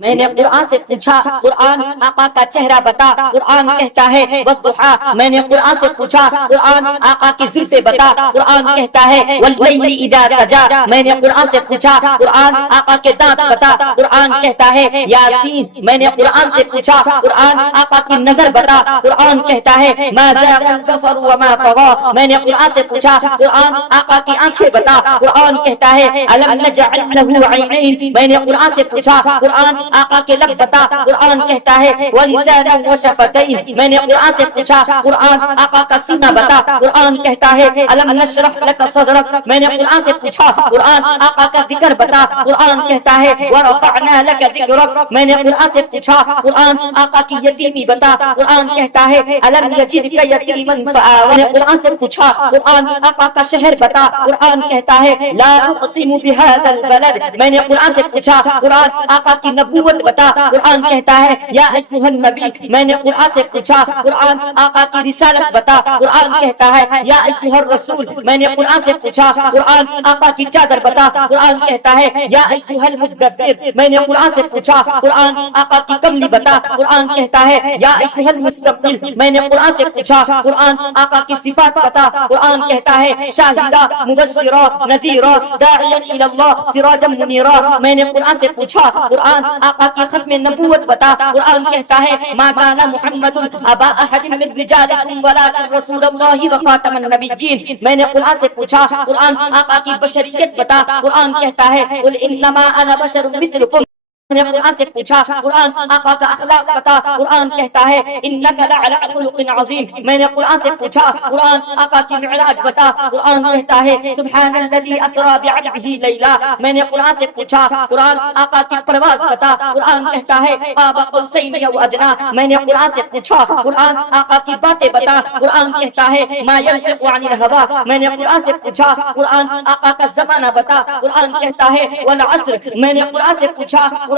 میں نے قرآن سے پوچھا قرآن آقا کا چہرہ بتا، قرآن کہتا ہے والضحیٰ۔ میں نے قرآن سے پوچھا قرآن آقا کی زلفیں بتا، قرآن کہتا ہے واللیل اذا سجا۔ میں نے قرآن سے پوچھا قرآن آقا کے دانت بتا، قرآن کہتا ہے یاسین۔ میں نے قرآن سے پوچھا قرآن آقا کی نظر بتا، قرآن کہتا ہے ما زاغ البصر وما طغى۔ میں نے قرآن سے پوچھا قرآن آقا کی آنکھیں بتا، قرآن کہتا ہے الم نجعل له عینین۔ میں نے قرآن سے پوچھا قرآن آقا کے لب بتا، قرآن کہتا ہے ولسانا وشفتین۔ میں نے قرآن سے پوچھا قرآن آقا کا سینہ بتا، قرآن کہتا ہے الم نشرح لك صدرک۔ میں نے قرآن سے پوچھا قرآن آقا کا ذکر بتا، قرآن کہتا ہے ورفعنا لك ذکرک۔ میں نے قرآن سے پوچھا قرآن آقا کی یتیمی بتا، قرآن کہتا ہے الم یجدک یتیما فآوی۔ میں نے قرآن سے پوچھا قرآن آقا کا شہر بتا، قرآن کہتا ہے لا اقسم بهذا البلد۔ میں نے قرآن سے پوچھا قرآن آقا کی نبوت بتا، قرآن کہتا ہے یا ایھا النبی۔ میں نے قرآن سے پوچھا قرآن آقا کی رسالت بتا، قرآن کہتا ہے یا ایھا الرسول۔ میں نے قرآن سے پوچھا قرآن آقا کی چادر بتا، قرآن کہتا ہے یا ایھا المدثر۔ میں نے قرآن سے پوچھا قرآن آقا کی کملی بتا، قرآن کہتا ہے یا ایھا المستقبل۔ میں نے قرآن سے پوچھا قرآن آقا کی صفات بتا، قرآن کہتا ہے شاہدہ مبشرا نذیرا داعیا الی اللہ سراجا منیرا۔ میں نے قرآن سے پوچھا قرآن آقا کی ختم نبوت بتا، قرآن کہتا ہے ما کان محمد ابا احد من رجالکم ولکن رسول اللہ وخاتم النبیین۔ میں نے قرآن سے پوچھا قرآن آقا کی بشریت بتا، قرآن کہتا ہے قل انما انا بشر مثلکم۔ میں نے قرآن سے پوچھا قرآن آقا کا اخلاق بتا، قرآن کہتا ہے انک لعلی خلق عظیم۔ میں نے قرآن سے پوچھا قرآن آقا کی معراج بتا، قرآن کہتا ہے سبحان الذی اسری بعبدہ لیلا۔ میں نے قرآن سے پوچھا قرآن آقا کی پرواز بتا، قرآن کہتا ہے قاب قوسین او ادنی۔ میں نے قرآن سے پوچھا قرآن آقا کی باتیں بتا، قرآن کہتا ہے ما ینطق عن الہوی۔ میں نے قرآن سے پوچھا قرآن آقا کا زمانہ بتا، قرآن کہتا ہے والعصر۔ میں نے قرآن سے پوچھا قرآن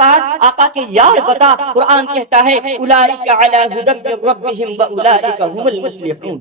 آقا کے یار بتا، قرآن کہتا ہے اولئک علی ھدی من ربہم واولئک ھم المفلحون۔